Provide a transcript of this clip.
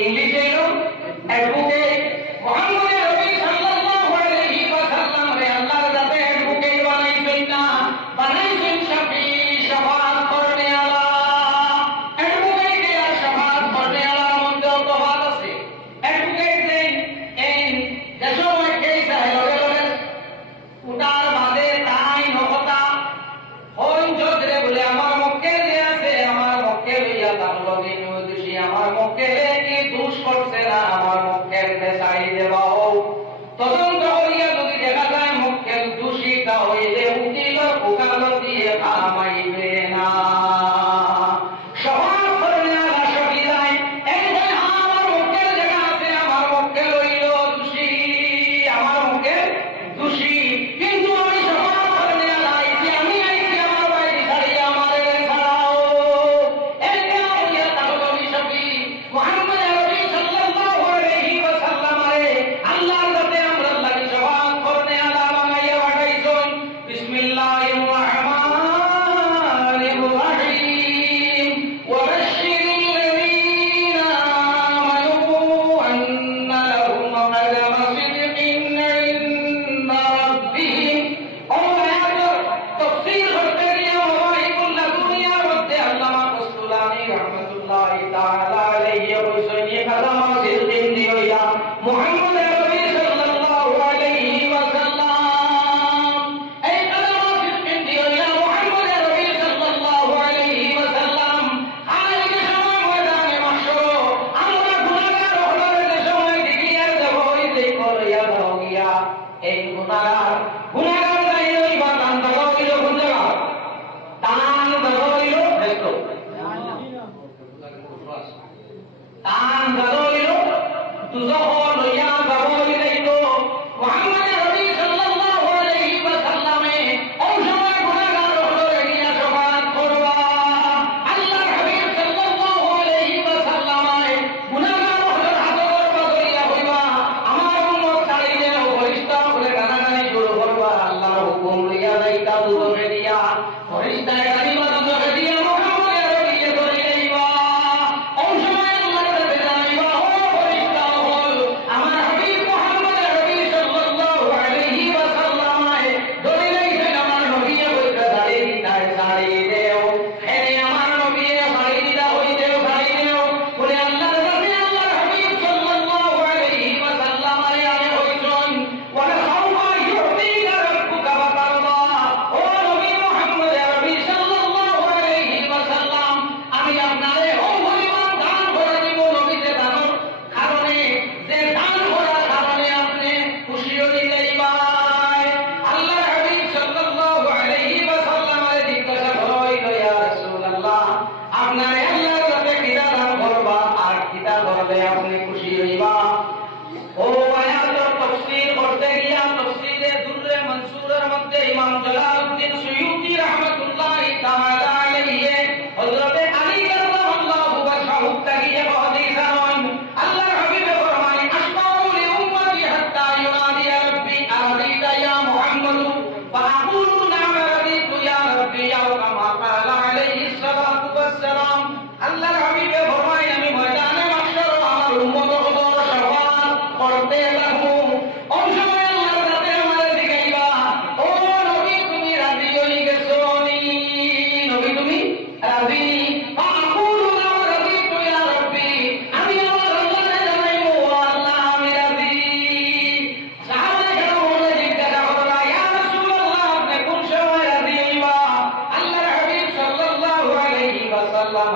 ইংলিশে হলো অ্যাডভোকেট। মুহাম্মদ নবী সাল্লাল্লাহু আলাইহি ওয়াসাল্লাম রে আল্লাহর যাতে অ্যাডভোকেট বানাইছেন না, বানাইছেন শাফি, শাফাআত করনে আলা। অ্যাডভোকেট আর শাফাআত করনে আলার মধ্যে তফাৎ আছে। অ্যাডভোকেট দেন এই দেশময় কেস আইলো উটার বাদে তাই নকতা হই জজরে বলে আমার মক্কেল যে আছে, আমার মক্কেল হইয়া তার লগে দোষী, আমার মক্কেল কি দোষ করছে না, আমার মক্কেল দেশাই দেবাও। তদন্ত করিয়া যদি দেখা যায় মক্কেল দোষী, তাহলে উকিলের ওকালত দিয়ে কামাইবে না। সবার করনে আলা সবই যায় এই যে আমার মক্কেল যেটা আছে, আমার মক্কেল হইল দোষী, আমার মক্কেল দোষী, কিন্তু আমি সবার করনে আলা আইছি, আমি আইছি আমার বাইরে ছাড়িয়ে আমার ছাড়াও। এই হইয়া তাহলে সবই মুহাম্মদ নবী সাল্লাল্লাহু আলাইহি ওয়াসাল্লাম আল্লাহর যাতে আমরা লাগি সবার করনে আলা বানাইয়া পাঠাইছেন। বিসমিল্লাহির রাহমানির রহিম। ওয়াবাশশিরিল লাযীনা আমানু আন্না লাহুম কাদামা সিদকিন ইনদা রাব্বিহিম। আয়াতের তাফসীর করতে গিয়ে মাওয়াহিবুল লাদুনিয়ার মধ্যে আল্লামা কসতুলানী রাহমাতুল্লাহি তাআলা আলাইহি বলেছেন, এই কাদামা সিদকিন দিয়া মুহাম্মদ নবী সাল্লাল্লাহু আলাইহি ওয়াসাল্লাম, এই কাদামা সিদকিন দিয়া মুহাম্মদ নবী সাল্লাল্লাহু আলাইহি ওয়াসাল্লাম আলাইহি সময় ময়দানে মাহশর আমরা গুনাহগার হলে সময় দিগিয়া যাব এই করিয়া দাও গিয়া এই গুনাহগার যাই ওই বাতান দাও হইল গুনাহগার, দান দাও হইল দেখো দান দাও হইল দুজহ লইয়া যাব হইল। মুহাম্মদ নবী সাল্লাল্লাহু আলাইহি ওয়াসাল্লামে ওই সময় গুনাহগার হলে গিয়া শফাআত করবা। আল্লাহর হাবিব সাল্লাল্লাহু আলাইহি ওয়াসাল্লামে গুনাহগার হলে হাতর বদলিয়া হইবা, আমার উম্মত ছাড়িয়ে ফেরেশতা বলে গানাগানি শুরু করবা। আল্লাহর হুকুম লইয়া যাইতা দুজহে দিয়া ফেরেশতায় গালিবা দুজহে দিয়া মুহাম্মদ নবী ধরে যাইবা। ওই সময় আল্লাহর কাছে যাইবা, ও ফেরেশতা হল আমার হাবিব মুহাম্মদ নবী সাল্লাল্লাহু আলাইহি ওয়াসাল্লামে ধরে যাইছেন, আমার নবী কইতা দাঁড়ি দিতায় ছাড়ি দেও, হে আমার নবী ছাড়ি দিতা হইতেও ছাড়ি দেও বলে আল্লাহর কাছে আল্লাহর হাবিব সাল্লাল্লাহু আলাইহি ওয়াসাল্লামে আয়া হইছেন। ওয়া সাওফা ইউতিকা রাব্বুকা ফাতারদা। ও নবী মুহাম্মদ নবী সাল্লাল্লাহু আলাইহি ওয়াসাল্লাম, আমি আপনারে ও পরিমাণ দান করে দিব, নবীতে দানের কারণে যে দান করার কারণে আপনি খুশি হয়ে যাইবাই। আল্লাহর হাবিব সাল্লাল্লাহু আলাইহি ওয়াসাল্লামের জিজ্ঞাসা হইল, ইয়া রাসূলুল্লাহ, আপনারে আল্লাহর কাছে কিটা দান করবা আর কিটা করলে আপনি খুশি হইবা? ও আয়াতের তাফসীর করতে গিয়া তাফসীরে দুররে মনসুরের মধ্যে ইমাম জালালউদ্দিন সুয়ুতী রাহমাতুল্লাহি তাআলা আলাইহি হযরত আলী রাদিয়াল্লাহু ওয়াজহু তাকিয়ে হাদিস আনন, আল্লাহর হাবিব ফরমায়, আশফাউ লি উম্মতি হাত্তা ইউনাদি রাব্বি আরাদিতা ইয়া মুহাম্মদ ফাআকুলু না'ম রাদিতু ইয়া রাব্বি আও কামা ক্বালা আলাইহিস সালাতু ওয়াস সালাম। আল্লাহর হাবিব ফরমায়, আমি ময়দানে মাহশর আমার উম্মতদের শাফাআত করতে লাগবো। ওই সময় আল্লাহর কাছে আমারে জিগাইবা, ও নবী তুমি রাজি হই গেছো নি? নবী তুমি রাজি? ফাআকুলু না'ম রাদিতু ইয়া রাব্বি, আমি আমার আল্লাহকে জানাইবো, আল্লাহ আমি রাজি। সাহাবায়ে কেরাম বলে জিজ্ঞাসা করলা, ইয়া রাসূলুল্লাহ, আপনি কোন সময় রাজি হইবা? আল্লাহর হাবিব সাল্লাল্লাহু আলাইহি ওয়াসাল্লাম